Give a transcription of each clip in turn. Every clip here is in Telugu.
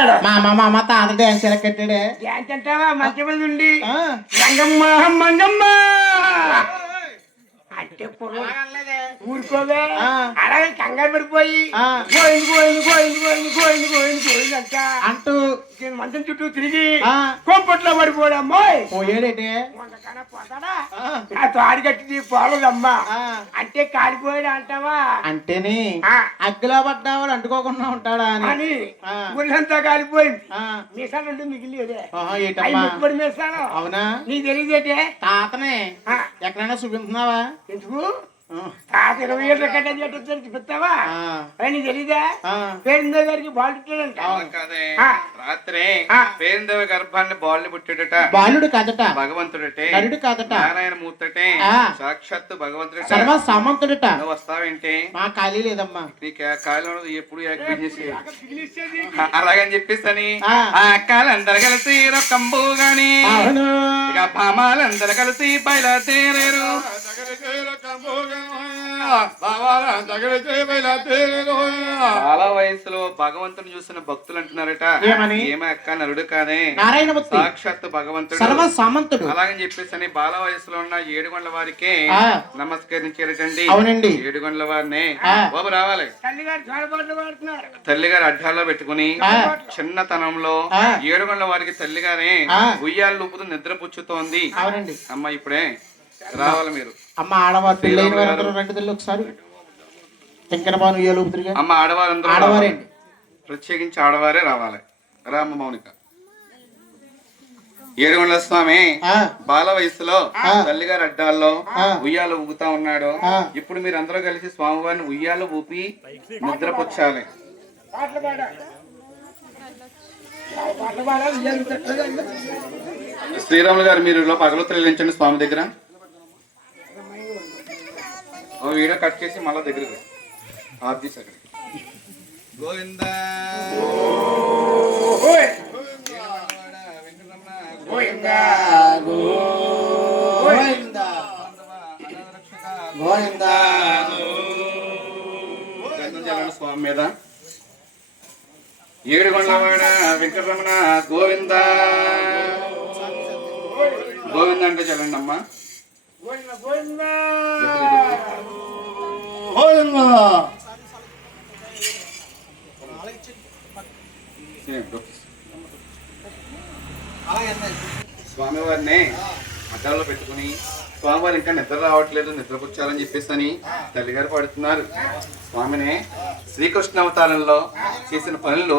కట్టాడు. మా అమ్మ మా అమ్మ తాత డ్యాన్స్ ఎలా కట్టాడే? డ్యాన్స్ అంటావా? మంచి మీద ఉండి రంగమ్మ మంగమ్మ అంటే ఊరుకోవే. అలాగే కంగారు పడిపోయి పోయింది పోయింది పోయింది పోయింది పోయింది పోయింది పోయింది అంట అంటూ మంచం చుట్టూ తిరిగి కొంపట్లో పడిపోయాడు. అమ్మాయి పోయాడేటే పోతాడా? నా తాడి కట్టి పోలేదమ్మా అంటే కాలిపోయాడు అంటావా? అంటేనే అగ్గిలో పడ్డావాడు అంటుకోకుండా ఉంటాడా అని గుళ్ళంతా కాలిపోయింది. మీసాలు మిగిలిదే ముక్కుబడి మీసాలు. అవునా? నీకు తెలియదేటే? తాతనే ఎక్కడైనా చూపించున్నావా? ఎందుకు తాత 20 ఏళ్ళ కట్టా చూపిస్తావా? నీకు తెలీదా? పేరుందేవి గారికి బాల్ పుట్టాడంట. రాత్రి పేరుందేవి గర్భాన్ని బాలు పుట్టాడట. బాలుడు కాదట, భగవంతుడటే, నరుడు కాదట, నారాయణ మూర్తటే, సాక్షాత్తు భగవంతుడట, సర్వ సామంతుడట. నువ్వు వస్తావేంటి? మా ఖాళీ లేదమ్మా. నీకు ఖాళీ ఉన్నది ఎప్పుడు బిజినెస్ అలాగని చెప్పేసి ఆ అక్కలందరు కలిసి రొక్కంబు గాని ఇక భామాలందరు కలిసి బయలుదేరారు. చాలా వయసులో భగవంతుని చూసిన భక్తులు అంటున్నారట, ఏమ అక్క నరుడు కాదే, నారాయణ సాక్షాత్తు భగవంతుడు, సర్వ సామంతుడు. అలాగని చెప్పేసి బాల వయసులో ఉన్న 7 గంటల వారికి నమస్కరించారటండి. అవునండి, 7 గంటల వారిని బాబు రావాలి. తల్లిగారు అడ్డాల్లో పెట్టుకుని చిన్నతనంలో 7 గంటల వారికి తల్లిగారే ఉయ్యాలు ఊపుతూ నిద్ర పుచ్చుతోంది. అవునండి అమ్మ ఇప్పుడే రావాలి మీరు. అమ్మ ఆడవారు పెళ్ళైన వారందరూ రెండు తల్లి ఒకసారి వెంకన్న బాను ఉయ్యాలు ఊపుతురుగా. అమ్మ ఆడవారందరూ ఆడవారేండి, ప్రత్యేకించి ఆడవారే రావాలి. రామ్మ మౌనిక. 7 గంటల స్వామి బాల వయసులో తల్లిగారు అడ్డాల్లో ఉయ్యాలు ఊగుతా ఉన్నాడు. ఇప్పుడు మీరు అందరూ కలిసి స్వామివారిని ఉయ్యాలు ఊపి నిద్ర పుచ్చాలి. శ్రీరాములు గారు మీరు పగలొత్తులు వెళ్ళించండి స్వామి దగ్గర. వీడియో కట్ చేసి మళ్ళా దగ్గరికి ఆఫ్ చేసి అక్కడ గోవింద స్వామి మీద 7 గంటలవాడ వెంకటరమణ గోవింద గోవింద అంటే చల్లండి అమ్మా. స్వామివారిని అడ్డాల్లో పెట్టుకుని స్వామివారు ఇంకా నిద్ర రావట్లేదు, నిద్రపుచ్చాలని చెప్పేసి అని తల్లిగారు పాడుతున్నారు. స్వామిని శ్రీకృష్ణ అవతారంలో చేసిన పనులు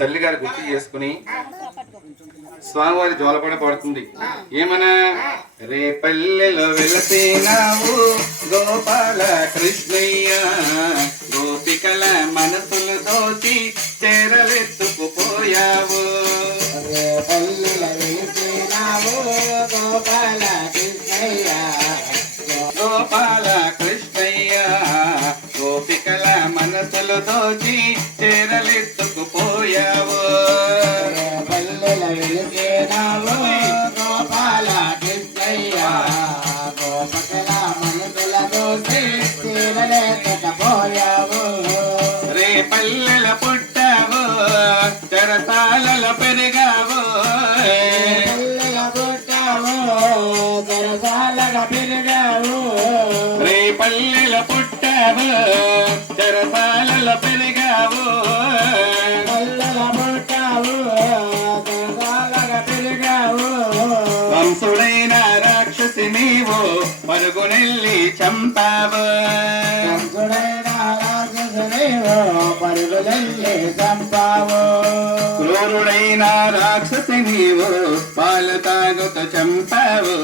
తల్లిగారు గుర్తు చేసుకుని స్వామివారి జోలపడ పడుతుంది. ఏమన్నా రేపల్లెలో వెళతేనావు గోపాల కృష్ణయ్య, గోపికల మనసులు దోచి చేరలెత్తుకుపోయావు. రేపల్లెలో వెళతేనావు గోపాల కృష్ణయ్య, గోపాల కృష్ణయ్య, గోపికల మనసులు దోచి చేరలెత్తుకుపోయావు. గోపాల కృష్ణయ్య, గోపకల మనసుల దోసి తీరలేకపోయావు. రేపల్లెల పుట్టావు, చెరసాలలో పెరిగావు. పుట్టావు, చెరసాలలో పెరిగావు. రేపల్లెల పుట్టావు, చెరసాలలో పెరిగావు. కంసుడైన రాక్షసి నీవు పరుగునెల్లి చంపావు. కంసుడైన రాక్షసి నీవు పరుగునెల్లి చంపావు. క్రూరుడైన రాక్షసి నీవు పాలు తాగుతూ చంపావు.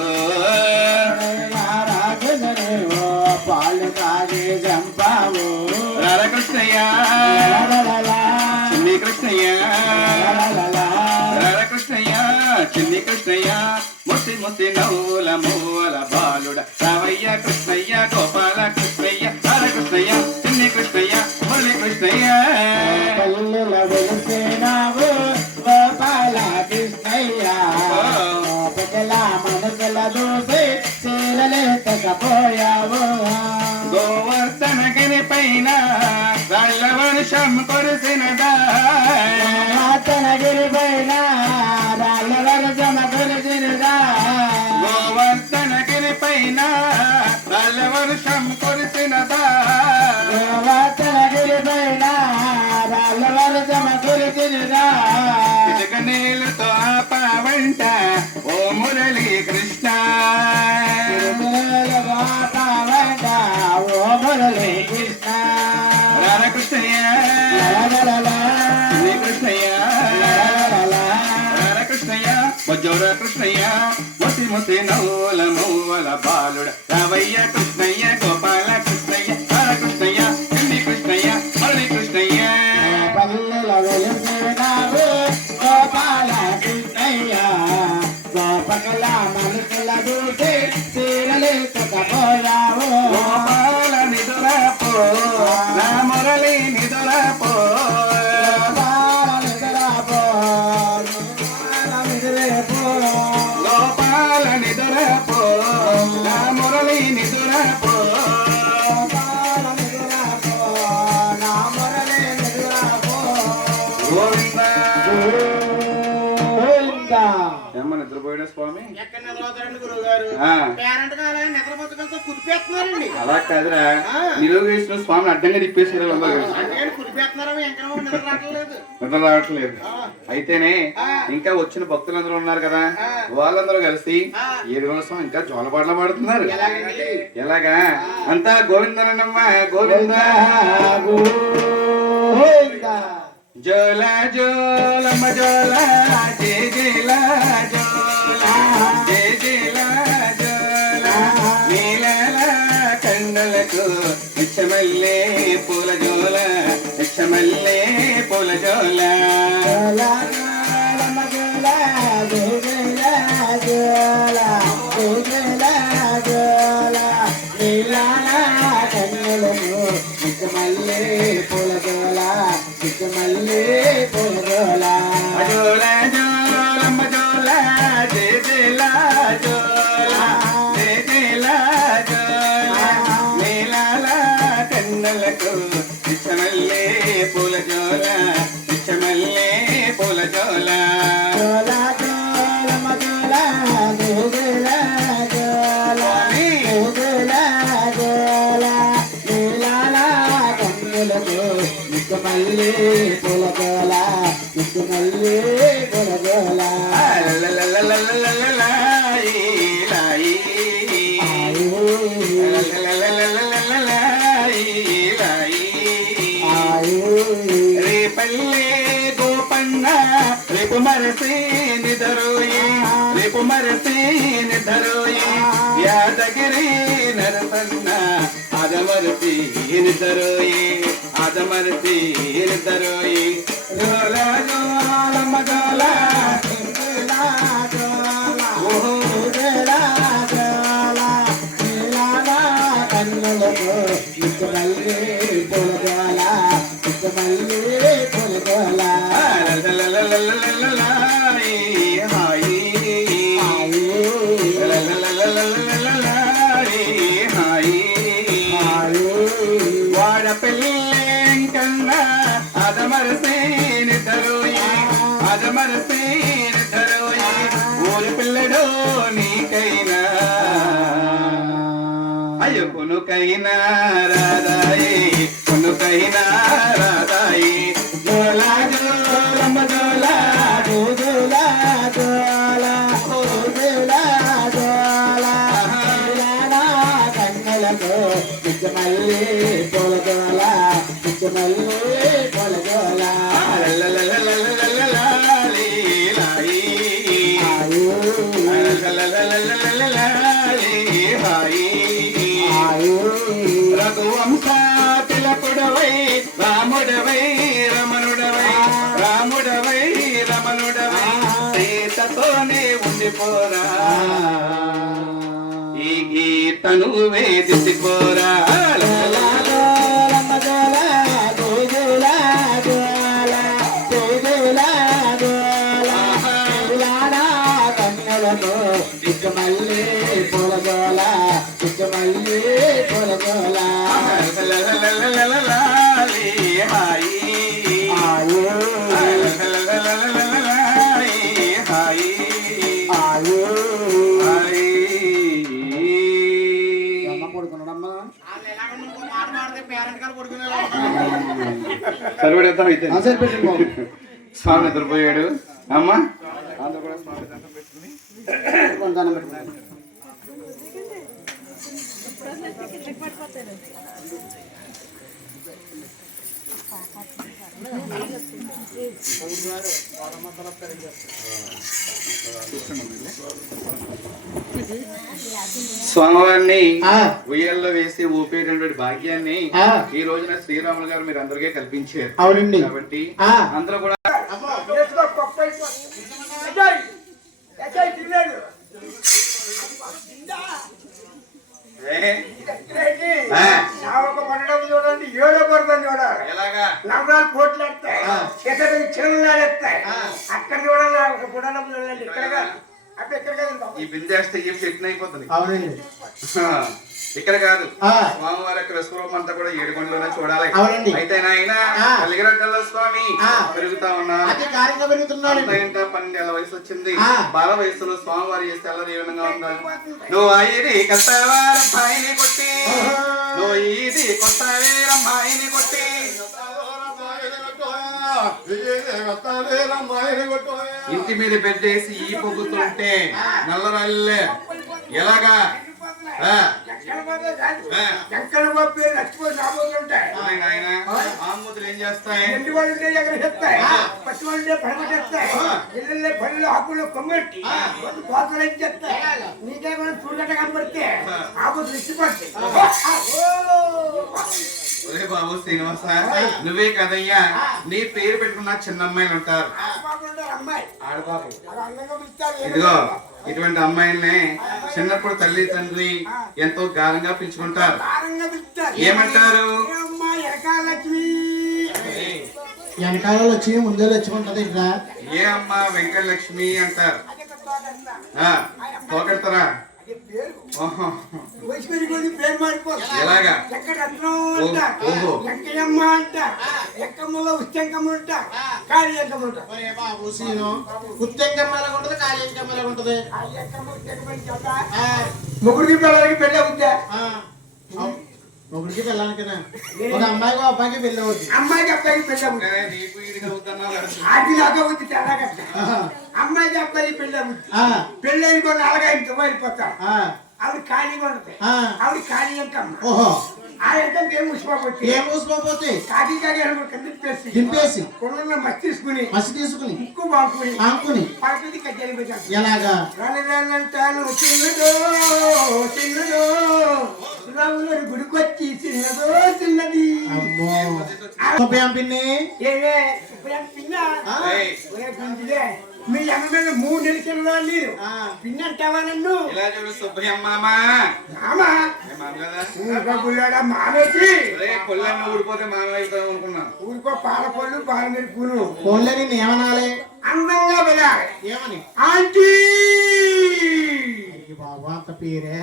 రాక్షసి నీవు పాలు తాగి చంపావు. రాధకృష్ణయ్య, చిన్ని కృష్ణయ్య, రాధకృష్ణయ్య, చిన్ని కృష్ణయ్య, ముసి ముసి నవ్వుల మూల బాలుడ రావయ్య కృష్ణయ్య, గోపాల కృష్ణయ్య, రాధకృష్ణయ్య, చిన్ని కృష్ణయ్య, మురళి కృష్ణయ్య. పల్లెల వెలిసినావు గోపాల కృష్ణయ్య, గోపికల మనసుల దూసి చేరలేకపోయావు. గోవర్ధన గిరి పైన రాళ్ళ వర్షం కురిసినదా, గోవర్ధన వర్షం కురిసినదా గిరిపైన రాళ్ళ వర్షం కురిసినదా ఇసుక నీళ్ళతో ఆపవంట ఓ మురళీ కృష్ణ ఓ మురళీ కృష్ణ రామకృష్ణయ్య కృష్ణయ్య రామకృష్ణయ్య బొజ్జోర కృష్ణయ్య ముసి ముసి నవ్వుల నవ్వుల బాలుడ రావయ్య కృష్ణయ్య గోపాల కృష్ణయ్య రామకృష్ణయ్య కృష్ణయ్య కృష్ణయ్య మురళీ కృష్ణయ్య పల్లెల వెలుగునావు గోపాల కృష్ణయ్య గోపకల మనుషుల దూసి చీరలేకపోయావు గోపాల నిదురపో నా మురళి నిదురపో గోపాల నిదురపో నా మురళి నిదురపో ఏమో నిద్రపోయాడా స్వామి ఎక్కడ నిద్రపోతారండి గురువు గారు పేరెంట్ కాలం నిద్రపోతకంతో కుదిపేస్తున్నారండి అలా కాదురా నిలువ వేసిన స్వామిని అడ్డంగా తిప్పేసారు అందుకని కుదిపేస్తున్నారా ఎంకనో నిద్ర రావట్లేదు నిద్ర రావట్లేదు అయితేనే ఇంకా వచ్చిన భక్తులందరూ ఉన్నారు కదా వాళ్ళందరూ కలిసి ఏడుగుల స్వామి ఇంకా జోలపాటలు పాడుతున్నారు ఎలాగా అంతా గోవిందనమ్మా గోవింద జోల జోలమ్మ జోల జయ జయల జోల జయ జయల జోల నీలల కండలకు నిచ్చమల్లే పూల జోల నిచ్చమల్లే పూల జోల మల్లే పూల జోల మల్లే పూల జోల జోల జోలమ్మ జోల జయ జయల జోల జయ జయల జోల నీలాల కన్నలకు నిచ్చమల్లే పూల జోల నిచ్చమల్లే పూల జోల జోల జోలమ్మ జోల జోల జోల జోల జోల నీలాల కన్నులకు నిచ్చమల్లే పూల జోల నిచ్చమల్లే పూల జోల రేపల్లే గోపన్న రేపు మరసి నిదరోయి రేపు మరసి నిదరోయి యాదగిరి నరసన్న అదమరసి నిదరోయి అదమరసి నిదరోయి జోల జోలమ్మ జోల కన్నులకు నిచ్చమల్లే పూల జోల నిచ్చమల్లే పూల జోల వాడపెల్లెంకన్నా అదమరసేని ధరోయి అదమరసేని ధరోయి ఊరి పిల్లడో నీకైనా అయ్యో కొనుకైనా రాదాయి కొనుకైనా రాదాయి జోల జోలమ్మ జోల జోల జోల జోల జోల కన్నులకు నిచ్చమల్లే పూల జోల నిచ్చమల్లే పూల జోల రఘువంశ తిలకుడవై రాముడవై రమణుడవై రాముడవై రమణుడవై సీతతోనే ఉండిపోరా ఈ గీతను వేదిసిపోరా మల్లే పూల జోల మల్లే పూల జోల హాయి అమ్మ కొడుకున్నాడమ్మా సరిపెడతాం అయితే సరిపెట్టండి బాబు. స్వామి నిద్రపోయాడు అమ్మా అందరూ కూడా స్వామి దండం పెట్టుకుని దండం పెట్టుకోండి. స్వామివారిని ఉయ్యల్లో వేసి ఊపేటటువంటి భాగ్యాన్ని ఈ రోజున శ్రీరాములు గారు మీరు అందరికీ కల్పించారు. అవునండి. కాబట్టి అందరూ కూడా చూడండి, ఏడో పడుతుంది చూడాలి. ఎలాగా నవరాలు కోట్లు ఎత్తాయి, చిన్న ఎత్తాయి. అక్కడ చూడాలి, ఒక పురాణం చూడండి. ఇక్కడ కాదు, అప్పుడు ఇక్కడ కాదు. ఈ బిందేస్తే ఏం చెట్టు అయిపోతుంది. అవునండి. ఇక్కడ కాదు, స్వామివారి యొక్క విశ్వరూపం అంతా కూడా ఏడుకొండలోనే చూడాలి. అవునండి. అయితే నాయన కలిగిరడ్డల స్వామి పెరుగుతా ఉన్నాను. ఇంకా 12 ఏళ్ల వయసు వచ్చింది. బాల వయసులో స్వామివారి చేస్తే అల్లరి ఏ విధంగా ఉండాలి. నువ్వు ఇది కొత్తవారమ్మాయిని కొట్టి, నువ్వు ఇది కొత్తవేరమ్మాయిని కొట్టి, ఇంటి మీద పెట్టేసి ఈ పొగుతుంటే నల్లరాళ్ళే ఎలాగా ఆముతులు ఏం చేస్తాయి, ఆకుల్లో కొమ్మట్టి కోతలు ఏం చేస్తాయి. నీకేమైనా చూడగట్ట కనబడితే ఆకులు ఇచ్చిపోతాయి. ఒరే బాబు శ్రీనివాస, నువ్వే కదయ్యా నీ పేరు పెట్టుకున్న చిన్న అమ్మాయిలు ఉంటారు, ఆడపాప. ఇదిగో ఇటువంటి అమ్మాయిల్ని చిన్నప్పుడు తల్లి తండ్రి ఎంతో గారంగా పిలుచుకుంటారు. ఏమంటారు? వెనకాల వచ్చి ముందే వచ్చుకుంటది. ఏ అమ్మ వెంకటలక్ష్మి అంటారు. పోకెడతారా? ఎలాగా? ఓహో, ఎక్కమ్మ అంటారు, ఎక్కమ్మలో ఉచ్చంకమ్మ ఉంటారు, కాళీ ఎంకమ్మ ఉంటారు. ముగ్గురికి పిల్లలకి పెళ్ళి అవుతా. ముగ్గురికి పిల్లలకినా ఒక అమ్మాయికి అబ్బాయికి పెళ్ళి అవుతుంది. అమ్మాయికి అబ్బాయికి పెళ్ళి అవుతుంది. అది లాగా అవుతుంది తెల్లగట్ట. అమ్మాయికి అబ్బాయికి పెళ్ళి అవుతుంది. పెళ్ళైన కొన్ని అలాగా ఇంత వెళ్ళిపోతారు. ఆవిడ ఖాళీగా ఉంటుంది. ఆవిడ ఖాళీ ఎంకమ్మ. ఆ ఎంకమ్మ ఏం మూసిపోతే కాకి దింపేసి కొండ మసి తీసుకుని ముక్కు బాగుకుని పక్కది కజ్జలి పెట్టారు. ఎలాగా? రానంటాను చిన్నదో చిన్నదో రాముల గుడికొచ్చి చిన్నది. పిన్ని ఏమే పిన్నా మీ అమ్మ మీద 3 నెలలు నీరు పిన్ని అంటావా నన్ను? ఇలా చూడు సుబ్బయ్యమ్మ మామేసి పొల్లన్న ఊడిపోతే మామ అవుతాం అనుకున్నా. ఊరికో పాల పళ్ళు పాల మీద పూలు పొల్లని ఏమనాలి? అందంగా వెళ్ళాలి. ఏమని? ఆంటీ బాబు అంత పేరే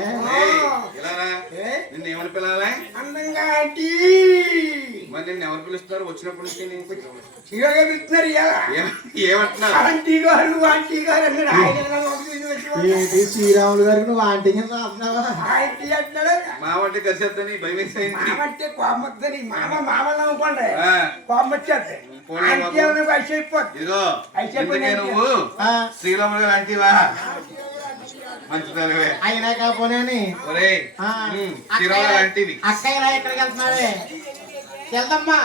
నిన్ను ఏమని పిలవాలా? అందంగా ఆంటీ. మరి నిన్ను ఎవరు పిలుస్తున్నారు వచ్చినప్పుడు నుంచి? పిలుస్తున్నారు ఏమంటున్నారు? ఆంటీ గారు ఆంటీ గారు అన్నాడు. ఏంటి శ్రీరాములు గారికి నువ్వు ఆంటీ ఆంటీ అంటాడు. మామంటే కలిసేద్దని భయం వేసేయండి. మామంటే కోమద్దని మామ నమ్ముకోండి కోమ వచ్చేది. ఆంటీ అన్న వయసు అయిపోద్ది. ఇదిగో ఇంతకే నువ్వు శ్రీరాములు గారు ఆంటీవా? మంచిదానివే. అయినా కాపోనే శ్రీరాములు ఆంటీవి. అక్కయ్య ఎక్కడికి వెళ్తున్నావే? వెళ్దమ్మా.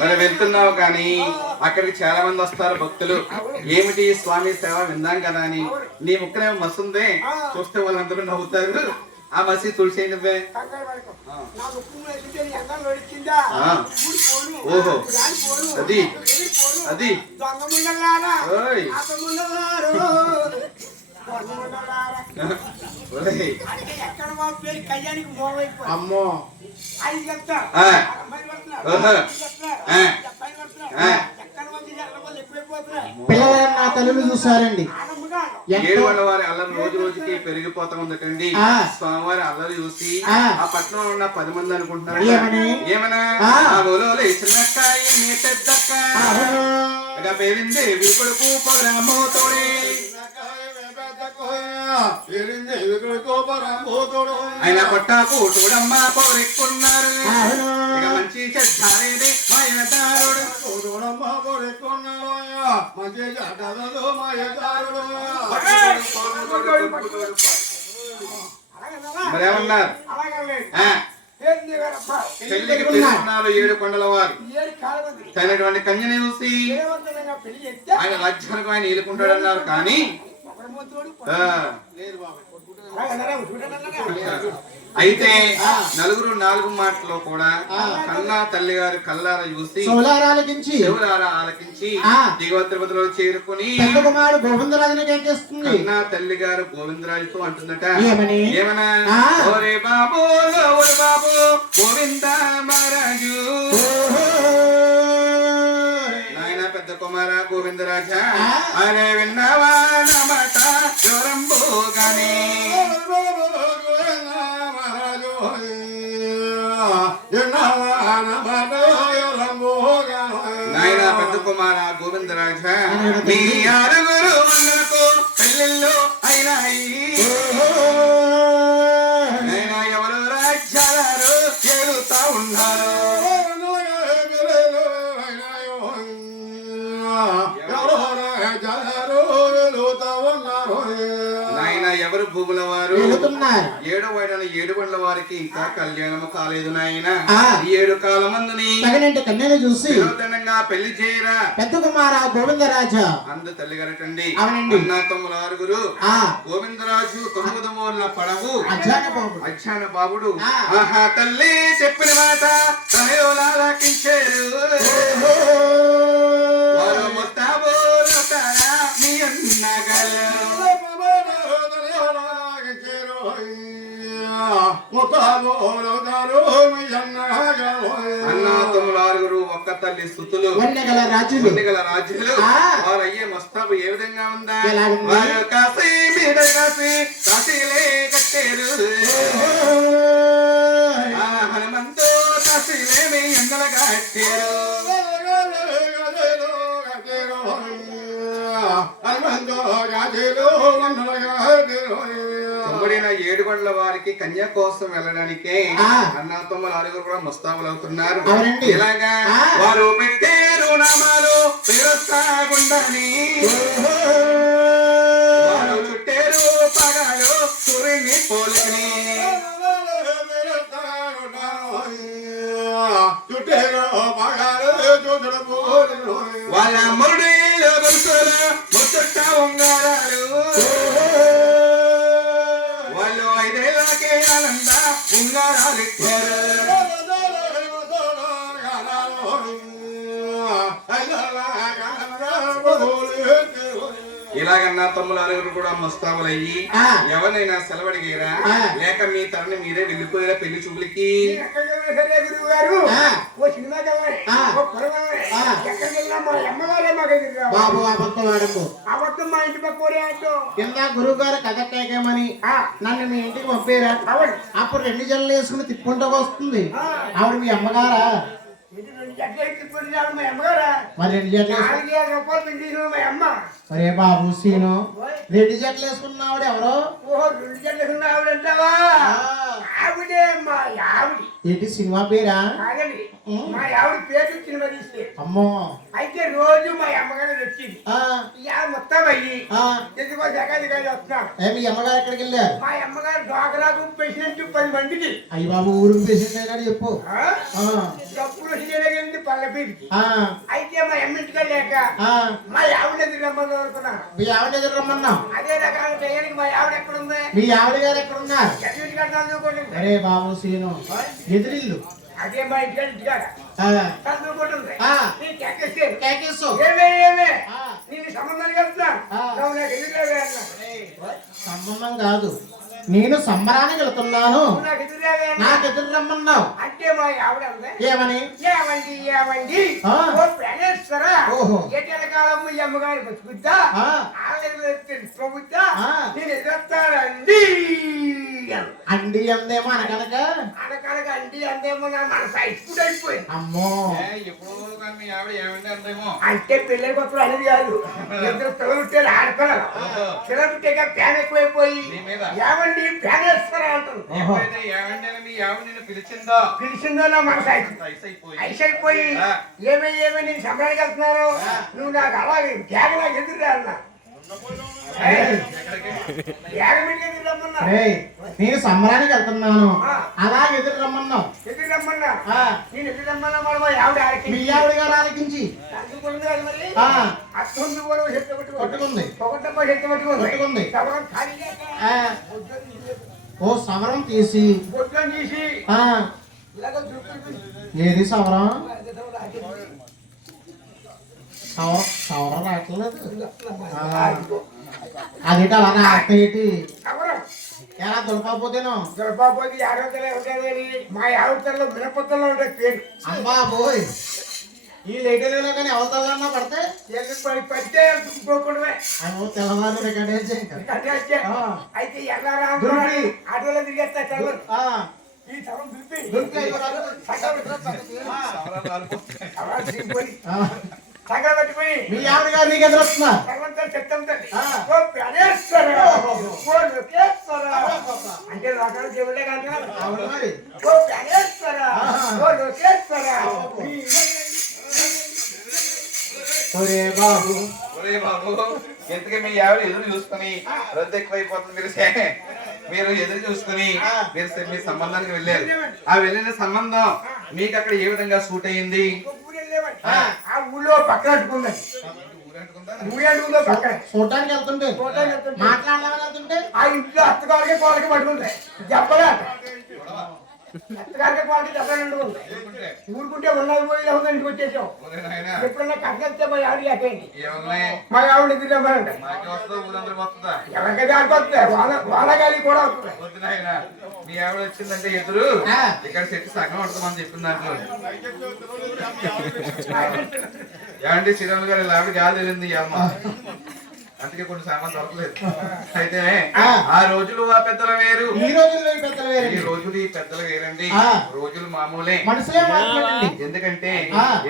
మరి వెళ్తున్నావు కానీ అక్కడికి చాలా మంది వస్తారు భక్తులు. ఏమిటి స్వామి సేవ విందాం కదా అని. నీ ముక్కనే మస్తుందే, చూస్తే వాళ్ళందరూ నవ్వుతారు. ఆ మసి తులసి నువ్వే. ఓహో, అది అది అమ్మో పిల్లలన్నా తల్లులు చూసారండి. 7 ఏళ్ల వారి అల్లరి రోజు రోజుకి పెరిగిపోతా ఉందటండి. స్వామివారి అల్లరి చూసి ఆ పట్టణంలో ఉన్న 10 మంది అనుకుంటున్నారు ఏమన్నా చిన్నక్కాయ నీ పెద్దక్క పేరింది వీపుడుకు పొగరామోతోడే ఆయన పట్టాకు చూడమ్మ పౌరెక్కున్నారు ఇక మంచి చెడ్డారేది మాయదారుడు మరేమన్నారు పెళ్లికి పిలుస్తున్నారు 7 కొండల వారు తగినటువంటి కన్యని చూసి ఆయన లజ్జనకు ఆయన ఏలుకుంటాడన్నారు కానీ అయితే నలుగురు 4 మాటలో కూడా కన్నా తల్లి గారు కల్లార చూసి చెవులారా ఆలకించి దిగువ తిరుపతిలో చేరుకుని కన్నా తల్లి గారు గోవిందరాజుతో అంటుందట ఏమన్నా ఓరే బాబు ఓరే బాబు గోవింద మహారాజు నాయన పెద్ద కుమార గోవిందరాజా అనే విన్నావా నమట జ్వరంబోగానే నాయన పెద్ద కుమార గోవిందరాజ మీ 6 వందలకు పెళ్ళిళ్ళు అయినాయి నాయన ఎవరు రాజ్యాలు చేరుతా ఉన్నారు నాయన ఎవరు భూముల వారు 7వ ఏడాది 7 కొండల వారికి ఇంకా కళ్యాణము కాలేదు నాయన 7 కాలమందుని కన్యను చూసి పెళ్లి చేయరా పెద్ద కుమార గోవిందరాజ అందు తల్లి గారటండి అన్న తమ్ముల 6 గోవిందరాజు 9 మూల పడవు అజ్ఞాన బాబుడు ఆహా తల్లి చెప్పిన మాట తనయోలాలకించారు వారు మొత్తాబోలతారా మీ అన్నగలు అన్నా తమ్ముల 6 ఒక్క తల్లి స్థుతులు వన్నెగల రాజులు వారు అయ్యే మస్తాబు ఏ విధంగా ఉందా వారు కాశీ మీద కాశీలే కట్టారు హనుమంతో కాశీలేమి ఎండల కట్టారు తమ్ముడైన 7 కొండల వారికి కన్యా కోసం వెళ్ళడానికి అన్నా తమ్ములు 6 కూడా ముస్తాబులు అవుతున్నారు ఇలాగా వారు పెట్టారు నామాలు పిరస్తాగుండని వారు చుట్టారు పగాలు సూర్యుని పోలని వాళ్ళ మురుడీలో గొలుసులు ముచ్చట ఉంగారాలు వాళ్ళు 5 ఏళ్ళకే ఆనంద ఉంగారాలు ఇచ్చారు ఇలాగన్నా తమ్ములు 6 కూడా ముస్తాబులయ్యి ఎవరినైనా సెలవడిగారా లేక మీ తరని మీరే వెళ్ళిపోయారా పెళ్లి చూపులకి గురువు గారు కథకేమని నన్ను మీ ఇంటికి పంపారా అప్పుడు 2 జల్లు వేసుకుని తిప్పుకుంటూ వస్తుంది ఆవిడ మీ అమ్మగారా మరి 2 జట్లు అరే బాబు సీను 2 జట్లు వేసుకున్న ఆవిడ ఎవరో 2 జట్లు వేసుకున్న ఆవిడంటావా ఆవిడే మా ఆవిడ ఏంటి సినిమా పేరా మా ఆవిడ పేరు సినిమా తీస్తే అమ్మో అయితే రోజు మా అమ్మగారు వచ్చింది మొత్తం అయ్యి ఎందుకో జగాదిగా వస్తున్నారు మీ అమ్మగారు ఎక్కడికి వెళ్ళారు మా అమ్మగారు డ్వాక్రాకు పేషెంట్ 10 మందికి అయ్యి బాబు ఊరికి పేషెంట్ అయినాడు చెప్పు డబ్బులు వెళ్ళి పల్లెపీడికి అయితే మా అమ్మింటిగా లేక మా ఆవిడ ఎదురు రమ్మని అనుకున్నా మీ ఆవిడ ఎదురు రమ్మన్నా అదే రకాల చేయడానికి మా ఆవిడ ఎక్కడ ఉంది మీ ఆవిడ గారు ఎక్కడ ఉన్నారు అరే బాబు సీను ఎదురిల్లు అదే మా ఇంటికాడ చదువుకుంటుంది నేను సంబంధాలు వెళ్తున్నా సంబంధం కాదు నేను సంబరానికి వెళ్తున్నాను నాకు ఎదురు రమ్మన్నావు అంటే మా ఆవిడ ఏమని ఏమండి ఏమండి ప్రాణేశ్వరా ఎటల కాలం ఈ అమ్మగారి బతుకుద్దా నేను ఎదురుతానండి అండి అందేమో అనగనక అనకనక అండి అందేమో మన సైజ్ కూడా అయిపోయింది. అమ్మో ఎప్పుడు మీ ఆవిడ ఏమంటే అందేమో అంటే పెళ్ళి కొత్తలు అనేది కాదు, ఇద్దరు పిల్లలు ఉంటే ఆడపిల్లలు పిల్లలు ఉంటే ఫ్యాన్ ఎక్కువైపోయి ఏమండి ఫ్యాన్ వేస్తారా అంటారు. ఏమంటే మీ ఆవిడ నిన్ను పిలిచిందో పిలిచిందో మన సైజ్ ఐస్ అయిపోయి ఏమై నేను సంబరానికి వెళ్తున్నాను, నువ్వు నాకు అలాగే గ్యాగ్ నాకు ఎదురురా అన్నా. నేను సంబరానికి వెళ్తున్నాను అలా ఎదురు రమ్మన్నావు. ఎదురు రమ్మన్నా నేను ఎదురు రమ్మన్నా ఆవిడ మీ ఆవిడ గారు ఆలకించి పట్టుకుంది పట్టుకుంది. ఓ సవరం తీసి ఏది సవరం సవరం రావట్లేదు. అదేంటి అలా రాకేటి ఎలా దులపపోతేనో దులపపోతే ఆరోగ్యం మా ఆవిడలో మినపత్తలో ఉండే పేరు అమ్మా పోయ్ ఈ లేటర్లో కానీ అవతలన్నా పడితే పడితే పోకూడమే అయ్యో తెల్లవారు రికార్డ్ అయితే ఎల్లారా ఆటోలో తిరిగేస్తా తెల్ల ఈ తరం సంగతి పట్టిపోయి మీ ఆవిడ గారు నీకు ఎదురొస్తున్నా అంటే రకాల దేవుడే కంటున్నారు. బాబు ఒరే బాబు ఎందుకే మీ ఆవిడ ఎదురు చూసుకుని రద్దు ఎక్కువైపోతుంది మీరు ఎదురు చూసుకుని మీరు మీ సంబంధానికి వెళ్ళారు. ఆ వెళ్ళిన సంబంధం మీకు అక్కడ ఏ విధంగా సూట్ అయ్యింది? ఆ ఊళ్ళో పక్కన పెట్టుకుందండి. చూడటానికి వెళ్తుంటే మాట్లాడదామని వెళ్తుంటే ఆ ఇంట్లో అత్తగారికి కోళ్ళకి పట్టుకుంటాయి చెప్పలే అత్తగారికి కోళ్ళకి చెప్పండి ఊరుకుంటే ఉన్నది పోయి ఉందని ఇంటికి వచ్చేసాం. ఎప్పుడన్నా కట్టేస్తే మా ఆవిడ లేకండి మా ఆవిడ ఎదురమ్మారంట ఎవరికైతే దానికి వస్తుంది వానగాలి కూడా వస్తుంది. మీ ఆవిడ వచ్చిందంటే ఎదురు ఇక్కడ చెట్టు సగం ఉంటుందని చెప్పిన దాంట్లో ఏమంటే శ్రీరాములు గారు ఇలా ఆవిడ గాలి వెళ్ళింది అమ్మ, అందుకే కొన్ని సామాన్ దొరకలేదు. అయితే ఆ రోజులు ఆ పెద్దలు వేరు, ఈ రోజుల్లో ఈ పెద్దలు వేరు, ఈ రోజులు ఈ పెద్దలు వేరండి. రోజులు మామూలే, ఎందుకంటే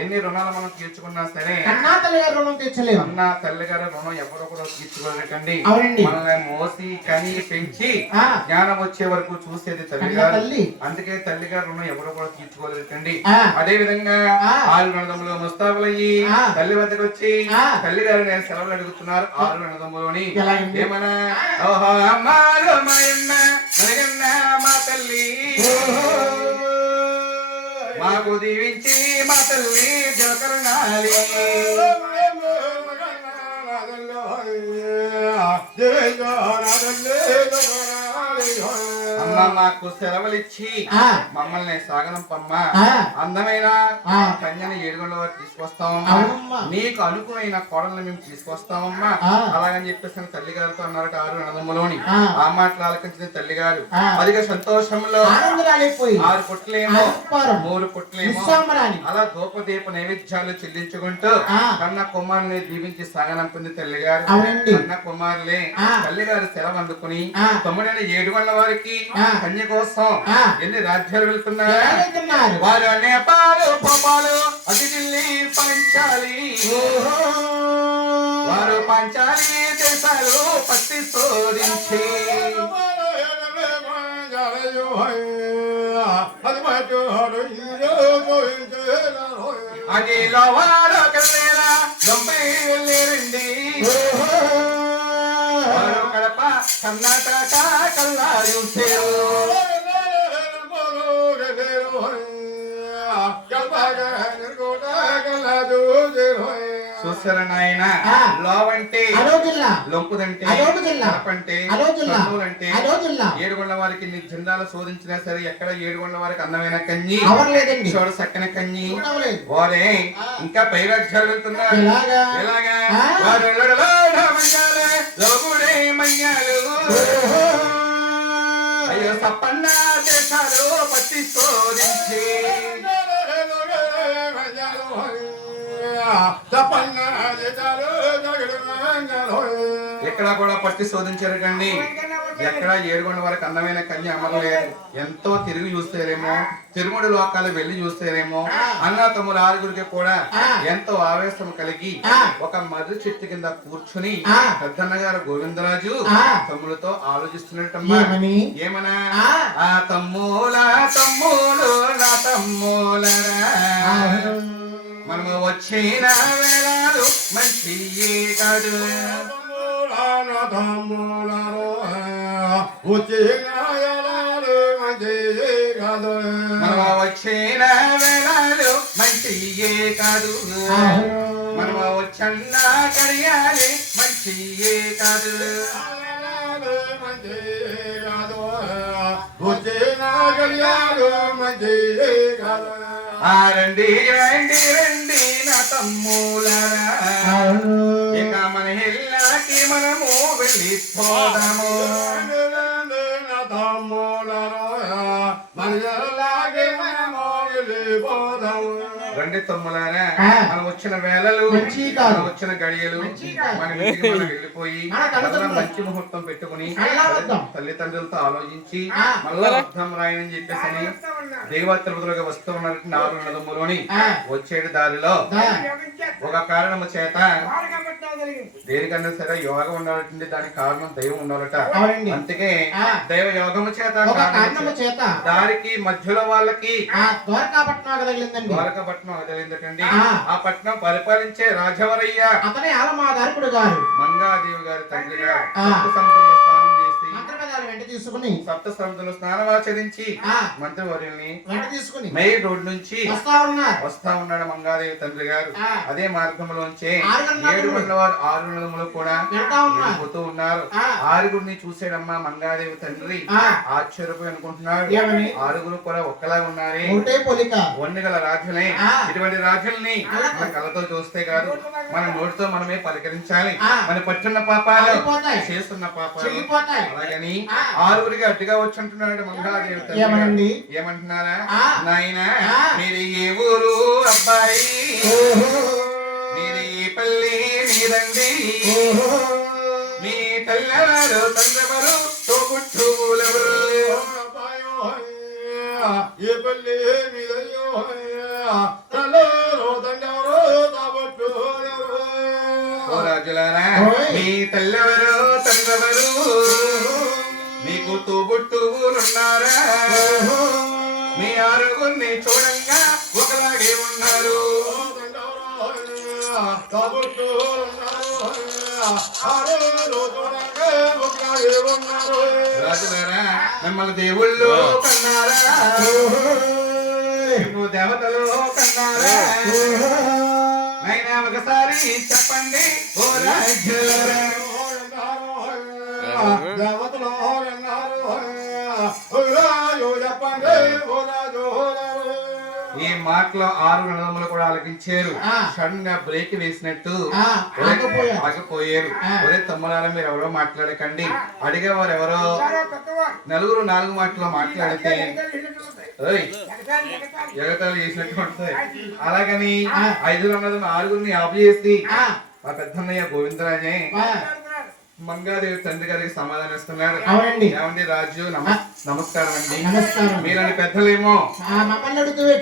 ఎన్ని రుణాలు మనం తీర్చుకున్నా సరే అన్నా తల్లిగారు రుణం తీర్చలేము. అన్నా తల్లిగారు రుణం ఎవరో కూడా తీర్చుకోలేకండి. మనల్ని మోసి కని పెంచి జ్ఞానం వచ్చే వరకు చూసేది తల్లిగారు. అందుకే తల్లిగారు రుణం ఎవరో కూడా తీర్చుకోలేకండి. అదే విధంగా ఆరు రణదములు ముస్తాబులయ్యి తల్లి వద్దకు వచ్చి తల్లిగారు నేను సెలవులు అడుగుతున్నారు. ఆరు రణదములోని ఏమన్నా ఓహో అమ్మాలు మాయన్న మనగన్న మా తల్లి మాకు దీవించి మా తల్లి జోకరణాలి అమ్మ మాకు సెలవులిచ్చి మమ్మల్ని సాగనంపమ్మ, అందమైన కన్యని ఏడుగుల వారు తీసుకొస్తామమ్మా, నీకు అనుకున్న కోడల్ని మేము తీసుకొస్తామమ్మా అలాగని చెప్పేసి తల్లి గారితో అన్నారట. ఆరు అన్నదమ్ములోని ఆ మాటలు ఆలకించిన తల్లి గారు అధిక సంతోషంలో 6 పుట్లేమో 3 పుట్లేమో అలా ధూపదీప నైవేద్యాలు చెల్లించుకుంటూ కన్న కుమారుని దీవించి సాగనంపింది తల్లి గారు. కన్న కుమారులే తల్లి గారు సెలవు అందుకుని 9 ఏడుగుల వారికి కన్య కోసం ఎన్ని రాజ్యాలు వెళ్తున్నారు. వారు నేపాలు పోపాలు అతి ఢిల్లీ పంచాలి, వారు పంచాలి దేశాలు పట్టి శోధించి అదిలో వారు కల్లేరా దొంపై వెళ్ళేరండి, వారు కడప కర్ణాటక కల్లారు చూసారా నాయన. లోవంటే లొంపుదంటే అంటే 7 వారికి నీ జెండాలు శోధించినా సరే ఎక్కడ 7 వారికి అందమైన కన్యి చూడ చక్కని కన్యి వారే ఇంకా పై రాజ్యాలు వెళ్తున్నారు. ఎలాగా వారు మన్యాలు అయ్యో సప్పన్న దేశాలు పట్టి శోధించి ఎక్కడా కూడా పట్టి శోధించరకండి. ఎక్కడ 7 వరకు అందమైన కన్య అమరలేదు. ఎంతో తిరిగి చూస్తేనేమో, తిరుగుడు లోకాలు వెళ్లి చూస్తేనేమో అన్న తమ్ముల 6గురికి కూడా ఎంతో ఆవేశం కలిగి ఒక మర్రి చెట్టు కింద కూర్చుని పెద్దన్న గారు గోవిందరాజు తమ్ములతో ఆలోచిస్తున్నట్టమ్మా. ఏమన్నా ఆ తమ్ముల తమ్ములు నా తమ్ములరా, మనము వచ్చిన వేళలు మంచి కాదు. మనము వచ్చిన వేళలు మంచి కాదు, మనము వచ్చన్న కడియాలి మంచి కాదు. రండి రండి రండి నా తమ్ములరా, ఇక మన ఇళ్ళకి మనము వెళ్ళిపోదాము. రండి తమ్ములారా, మనం వచ్చిన వేళలు మనం వచ్చిన గడియలు మన ఇంటికి మనం వెళ్ళిపోయి మంచి ముహూర్తం పెట్టుకుని తల్లిదండ్రులతో ఆలోచించి మళ్ళా అర్థం రాయని చెప్పేసి దేవతలుగా వస్తూ ఉన్న 4 నదములోని వచ్చేటి దారిలో ఒక కారణము చేత దేనికన్నా సరే యోగం ఉండాలంటే దానికి కారణం దైవం ఉండాలట. అందుకే దైవ యోగము చేత దారికి మధ్యలో వాళ్ళకి ద్వారకాపట్నం వదిలిందటండి. ఆ పట్నం పరిపాలించే రాజవరయ్య అతనే ఆలమాదార్కుడు గారు మంగాదేవి గారి తండ్రి గారు సముద్రంలో స్నానం చేసి తీసుకుని సప్త సముద్రంలో స్నానమాచరించి మంత్రివర్యుల్ని తీసుకుని మెయిన్ రోడ్ నుంచి వస్తా ఉన్నాడు మంగాదేవి తండ్రి గారు. అదే మార్గంలోంచే 7 వారు 6 నదములు కూడా వెళ్ళిపోతూ ఉన్నారు. 6గురిని చూసాడమ్మా మంగాదేవి తండ్రి ఆశ్చర్యపోయి అనుకుంటున్నాడు. 6గురు కూడా ఒక్కలా ఉన్నారే, వన్ని గల రాజులే. ఇటువంటి రాజుల్ని మన కళ్ళతో చూస్తే కాదు, మన నోటితో మనమే పలకరించాలి. మన పట్టున్న పాపాలు చేస్తున్న పాపాలు. అలాగని 6గురికి అడ్డుగా వచ్చి అంటున్నాడు మంగాదేవి తండ్రి. ఏమంటున్నారా? నాయనా మీది ఏ ఊరు అబ్బాయి, మీది ఈ పల్లి మీదండి, మీ తల్లవారు తండ్రెవరు తోబుట్టువులెవరు, ఏ పల్లి మీదయ్యో తల్లవారు తండ్రెవరు తోబుట్టువులెవరు. ఓ రాజులారా, మీ తల్లెవరు తండ్రెవరు, మీకు తోబుట్టువులున్నారా, మీ 6గురిని చూడంగా ఒకలాగే ఉన్నారు. రాజులారా, మిమ్మల్ని దేవుళ్ళు కన్నారా, మీకు దేవతలు కన్నారా, అయినా ఒకసారి చెప్పండి ఓ రాజులారా. దేవతలు ఈ మాటలో 6 నదములు కూడా ఆలకించారు. సడన్ గా బ్రేక్ వేసినట్టు ఆగిపోయారు. ఒరే తమ్ములారా, మీరు ఎవరో మాట్లాడకండి. అడిగేవారు ఎవరో 4 మాటలో మాట్లాడితే ఎగతాలు చేసినట్టు ఉంటాయి. అలాగని 5 నదములు 6గురిని ఆపు చేసి మా పెద్దన్నయ్య గోవిందరాజే మంగాదేవి తండ్రి గారికి సమాధానం ఇస్తున్నాడు. ఏమండి రాజు, నమస్కారం అండి. మీలాంటి పెద్దలేమో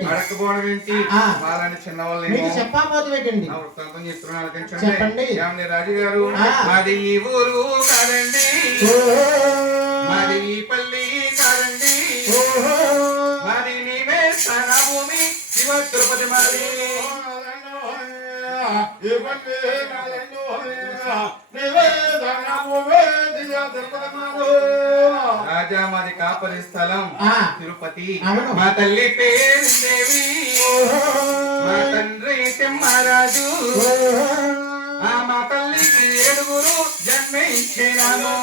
అడకపోవడం ఏంటి, మాలాంటి చిన్న వాళ్ళేమో వృత్తాంతం చెప్తున్నాను. ఏమండి రాజు గారు, మాది ఈ ఊరు కాదండి, మాది ఈ పల్లి కాదండి, మాది నీవే సన భూమి శివ తిరుపతి మాది. రాజా మాది కాపరి స్థలం తిరుపతి, మా తల్లి పేరు దేవి, మా తండ్రి తిమ్మరాజు, మా తల్లికి 7గురు జన్మించినాము.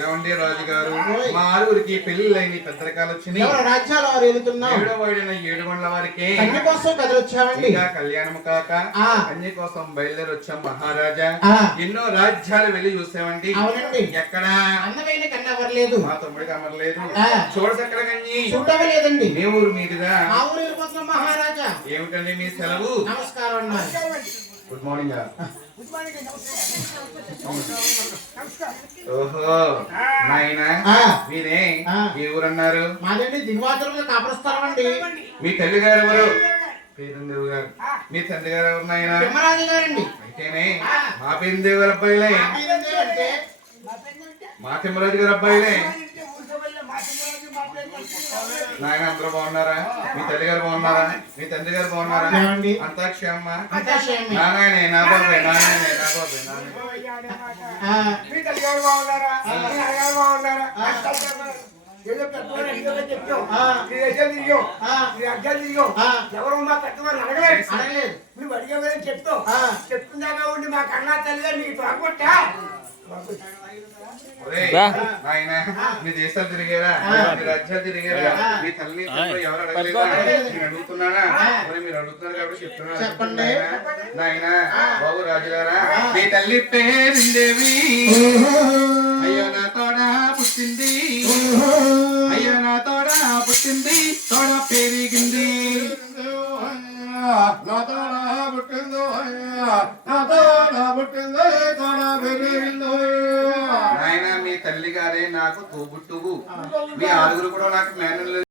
ఏమండి ఏమండి రాజుగారు మా ఆరుగురికి పెళ్లిళ్ళైన పెద్దరకాలు వచ్చినాయి. ఎవరు రాజ్యాలు వారు వెళుతున్నాం. 7వ వాడిన 7 గంటల వారికి కన్య కోసం కదిలి వచ్చామండి. ఇంకా కళ్యాణము కాక ఆ. కన్య కోసం బయలుదేరి వచ్చాం మహారాజా. ఆ. ఎన్నో రాజ్యాలు వెళ్ళి చూసామండి. అవునండి. ఎక్కడ అందమైన కన్య ఎవరు లేదు. మా తమ్ముడికి అమరలేదు. ఆ. చూడసక్కడ కన్యి చూడవలేదండి. మీ ఊరు మీదుగా మా ఊరు వెళ్ళిపోతున్నాం మహారాజా. ఏమిటండి మీ సెలవు? నమస్కారం అన్నారు. Good morning. నమస్కారం. ఓహో నాయనా ఆ. మీరే ఆ. ఏ ఊరన్నారు? మాదండి దిగువాతులు కాపురస్థలం అండి. మీ తల్లి గారు ఎవరు? పేరుందేవు గారు. మీ తండ్రి గారు ఎవరు నాయనా? తిమ్మరాజు గారండి. అయితేనే మా పేరుందేవు గారు అబ్బాయిలే. అంటే మా తిమ్మరాజు గారు అబ్బాయిలే. నాయన అందరూ బాగున్నారా? మీ తల్లి గారు బాగున్నారా? మీ తండ్రి గారు బాగున్నారా? ఏమండి? అంతా క్షేమ? అంతా క్షేమమే. నాయనే నా బాబాయ్ నాయనే నా బాబాయ్ నాయనే. మీ తల్లిగారు బాగున్నారా? మీ అయ్యగారు బాగున్నారా? ఏదో పెద్దవారు అడిగేదో చెప్పావు. నీ దగ్గర తిరిగావు. నీ అడ్డా తిరిగావు. ఎవరు మా పెద్దవారు అడగలేదు. అడగలేదు. నువ్వు అడిగేదని చెప్తావు. చెప్తుందాకా ఉండి మా కన్నా తల్లిగారు నీకు తొడగొట్టా. ఒరేయ్ నాయన మీ దేశాలు తిరిగారా? మీ రాజ్యాలు తిరిగారా? మీ తల్లి తండ్రి ఎవరు అడగలేదా? నేను అడుగుతున్నానా? మరి మీరు అడుగుతున్నారు కాబట్టి చెప్తున్నాను. చెప్పండి. నాయన బాబు రాజులారా, మీ తల్లి పేరుందేవి. అయ్యో నా తోడ పుట్టింది. అయ్యో నా తోడ పుట్టింది. తోడ పెరిగింది. నా తోడ పుట్టిందో నా తోడ పుట్టిందో తోడ పెరిగిందో. నాయన మీ తల్లి గారే నాకు తోబుట్టువు. మీ ఆరుగురు కూడా నాకు మేనలు